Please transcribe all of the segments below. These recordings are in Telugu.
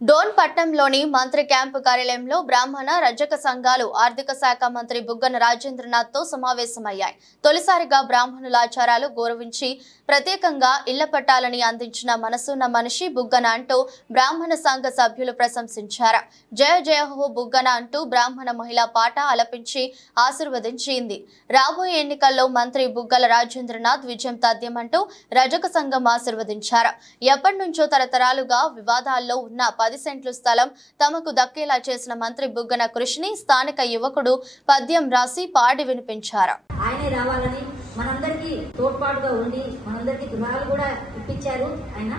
డోన్ పట్టణంలోని మంత్రి క్యాంపు కార్యాలయంలో బ్రాహ్మణ రజక సంఘాలు ఆర్థిక శాఖ మంత్రి బుగ్గన రాజేంద్రనాథ్తో సమావేశమయ్యాయి. తొలిసారిగా బ్రాహ్మణుల ఆచారాలు గౌరవించి ప్రత్యేకంగా ఇళ్ళ పట్టాలని అందించిన మనసున్న మనిషి బుగ్గన అంటూ బ్రాహ్మణ సంఘ సభ్యులు ప్రశంసించారు. జయ జయ హో బుగ్గన అంటూ బ్రాహ్మణ మహిళా పాట అలపించి ఆశీర్వదించింది. రాబోయే ఎన్నికల్లో మంత్రి బుగ్గల రాజేంద్రనాథ్ విజయం తథ్యమంటూ రజక సంఘం ఆశీర్వదించారు. ఎప్పటి నుంచో తరతరాలుగా వివాదాల్లో ఉన్న పది సెంట్లు స్థలం తమకు దక్కేలా చేసిన మంత్రి బుగ్గన కృషిని స్థానిక యువకుడు పద్యం రాసి పాడి వినిపించారు. ఆయనే రావాలని మనందరికీ తోడ్పాటుగా ఉండి మనందరికీ గృహాలు కూడా ఇప్పించారు ఆయన.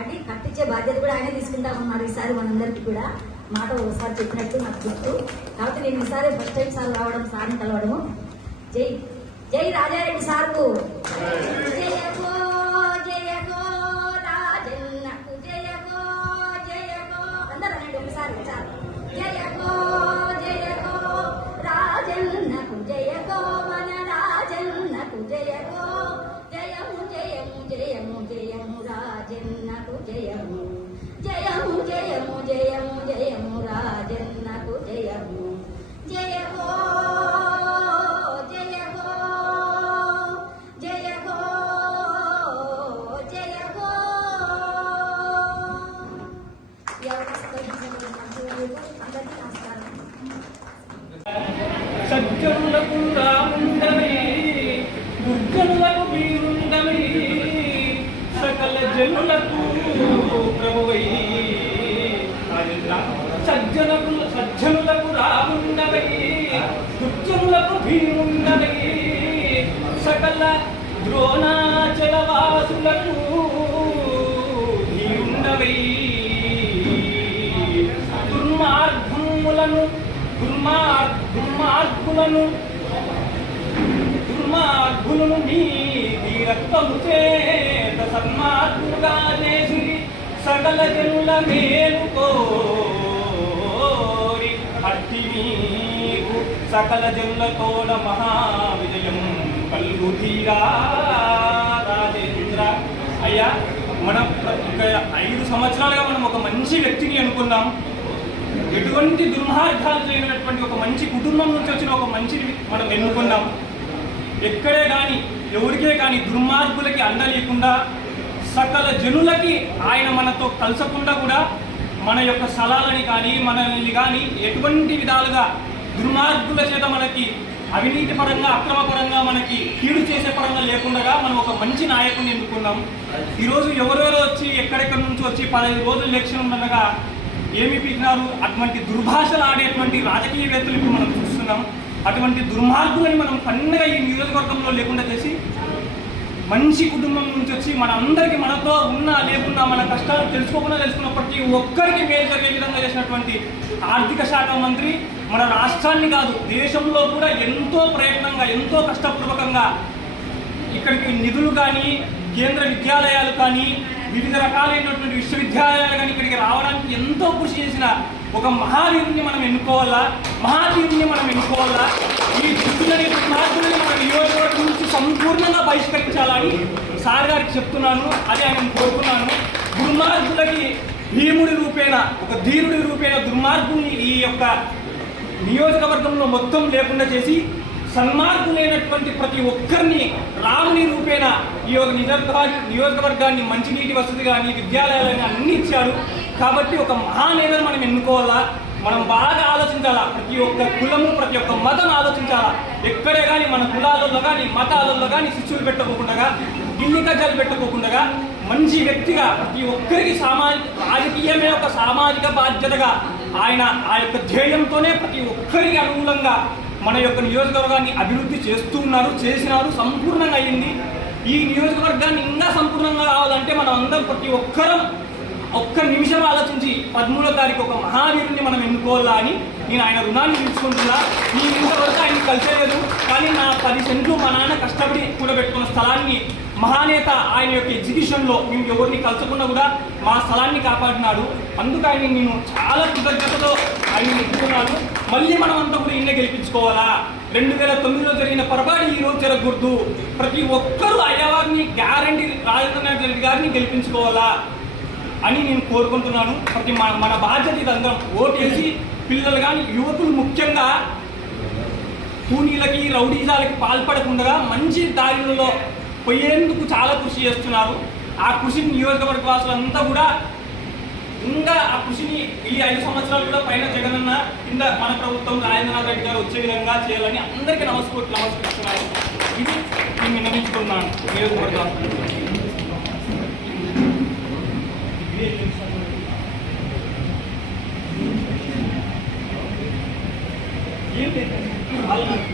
అది కట్టించే బాధ్యత కూడా ఆయనే తీసుకుంటామన్నారు ఈసారి మనందరికీ కూడా. మాట ఒకసారి చెప్పినట్టు నాకు గుర్తు. కాబట్టి నేను ఈసారి ఫస్ట్ టైం సార్ రావడం సార్ని కలవడము. జై జై రాజారెడ్డి సార్కు. జయము జయము జయము రాజన్నకు జయము జయగో జయగో జయగో జయగో ఈ అవకాశం అందరికీ నమస్కారం సజ్జనులకు రాముండమే దుర్జనులకు వీరుండమే సకల జనులకు ప్రభువై. సజ్జనకు సజ్జనులకు రాముండవై దుర్జనులకు భీముండవై. సకల ద్రోణాచల వాసులకు భీముండవై దుర్మార్గములను దుర్మార్ దుర్మార్గులను దుర్మార్గులను నీ రక్తము చేత సన్మార్గులుగా చేసి సకల జనుల మేలుకో. సకల జనులతోడ మహా విజయం కలుగు తీరా రాజేంద్ర. అయ్యా మనం ఒక ఐదు సంవత్సరాలుగా మనం ఒక మంచి వ్యక్తిని అనుకున్నాం. ఎటువంటి దుర్మార్గాలు చేయనటువంటి ఒక మంచి కుటుంబం నుంచి వచ్చిన ఒక మంచిని మనం ఎన్నుకున్నాం. ఎక్కడే కానీ ఎవరికే కానీ దుర్మార్గులకి అందలేకుండా సకల జనులకి ఆయన మనతో కలసకుండా కూడా మన యొక్క స్థలాలని కానీ మనల్ని కానీ ఎటువంటి విధాలుగా దుర్మార్గుల చేత మనకి అవినీతి పరంగా అక్రమ పరంగా మనకి కీడు చేసే పరంగా లేకుండా మనం ఒక మంచి నాయకుడిని ఎన్నుకున్నాం. ఈరోజు ఎవరెవరో వచ్చి ఎక్కడెక్కడి నుంచి వచ్చి పదహైదు రోజులు ఎలక్షన్ ఉండగా ఏమి పీకినారు? అటువంటి దుర్భాషలు ఆడేటువంటి రాజకీయవేత్తలు ఇప్పుడు మనం చూస్తున్నాం. అటువంటి దుర్మార్గులని మనం పండగ ఈ నియోజకవర్గంలో లేకుండా చేసి మంచి కుటుంబం నుంచి వచ్చి మన అందరికీ మనతో ఉన్నా లేకున్నా మన కష్టాలు తెలుసుకోకుండా తెలుసుకున్నప్పటికీ ఒక్కరికి మేలు జరిగే విధంగా చేసినటువంటి ఆర్థిక శాఖ మంత్రి మన రాష్ట్రాన్ని కాదు దేశంలో కూడా ఎంతో ప్రయత్నంగా ఎంతో కష్టపూర్వకంగా ఇక్కడికి నిధులు కానీ కేంద్ర విద్యాలయాలు కానీ వివిధ రకాలైనటువంటి విశ్వవిద్యాలయాలు కానీ ఇక్కడికి రావడానికి ఎంతో కృషి చేసిన ఒక మహావీరుని మనం ఎన్నుకోవాలా? మహావీరుని మనం ఎన్నుకోవాలా? ఈ దుస్తులని దుర్మార్గులని మన నియోజకవర్గం నుంచి సంపూర్ణంగా బహిష్కరించాలని సార్ గారికి చెప్తున్నాను అదే ఆయన కోరుకున్నాను. దుర్మార్గులకి భీముడి రూపేణ ఒక ధీరుడి రూపేణ దుర్మార్గుని ఈ యొక్క నియోజకవర్గంలో మొత్తం లేకుండా చేసి సన్మార్గులైనటువంటి ప్రతి ఒక్కరిని రాముని రూపేణ ఈ యొక్క నియోజకవర్గ నియోజకవర్గాన్ని మంచినీటి వసతి కానీ విద్యాలయాలని అన్ని ఇచ్చారు. కాబట్టి ఒక మహానేతను మనం ఎన్నుకోవాలా? మనం బాగా ఆలోచించాలా? ప్రతి ఒక్క కులము ప్రతి ఒక్క మతం ఆలోచించాలా? ఎక్కడే కానీ మన కులాలలో కానీ మతాలలో కానీ శిష్యులు పెట్టకోకుండా గిల్లి కజ్జాలు మంచి వ్యక్తిగా ప్రతి ఒక్కరికి సామాజిక రాజకీయమే ఒక సామాజిక బాధ్యతగా ఆయన ఆ యొక్క ధ్యేయంతోనే ప్రతి ఒక్కరికి అనుకూలంగా మన యొక్క నియోజకవర్గాన్ని అభివృద్ధి చేస్తూ ఉన్నారు చేసినారు సంపూర్ణంగా అయ్యింది. ఈ నియోజకవర్గాన్ని ఇంకా సంపూర్ణంగా కావాలంటే మనం అందరం ప్రతి ఒక్కరం ఒక్క నిమిషం ఆలోచించి పదమూడో తారీఖు ఒక మహావీరుని మనం ఎన్నుకోవాలా అని నేను ఆయన రుణాన్ని తీర్చుకుంటున్నా. నేను ఇంతవరకు ఆయన కలిసేలేదు కానీ నా పది సెంట్లు మా నాన్న కష్టపడి కూడబెట్టుకున్న స్థలాన్ని మహానేత ఆయన యొక్క ఎగ్జిబిషన్లో మేము ఎవరిని కలుసుకున్నా కూడా మా స్థలాన్ని కాపాడినాడు. అందుకు ఆయన నేను చాలా కృతజ్ఞతతో ఆయన ఎన్నుకున్నాను. మళ్ళీ మనం అంతా కూడా ఈయన గెలిపించుకోవాలా? రెండు వేల తొమ్మిదిలో జరిగిన పొరపాటు ఈ రోజు జరగకూడదు. ప్రతి ఒక్కరూ అయ్యవారిని గ్యారంటీ రాజేంద్రనాథ్ రెడ్డి గారిని గెలిపించుకోవాలా అని నేను కోరుకుంటున్నాను. ప్రతి మన మన బాధ్యత ఇదందరం ఓటేసి పిల్లలు కానీ యువకులు ముఖ్యంగా కూనీలకి రౌడీజాలకి పాల్పడకుండా మంచి దారిలో పోయేందుకు చాలా కృషి చేస్తున్నారు. ఆ కృషిని నియోజకవర్గ వాసులంతా కూడా ఇంకా ఆ కృషిని ఈ ఐదు సంవత్సరాలు కూడా పైన జగనన్న కింద మన ప్రభుత్వం రాజేంద్రనాథ్ రెడ్డి గారు వచ్చే విధంగా చేయాలని అందరికీ నమస్కృ నమస్కరిస్తున్నాను. ఇది నేను విన్నవించుకున్నాను నియోజకవర్గ. ఏంటి? వాళ్ళు-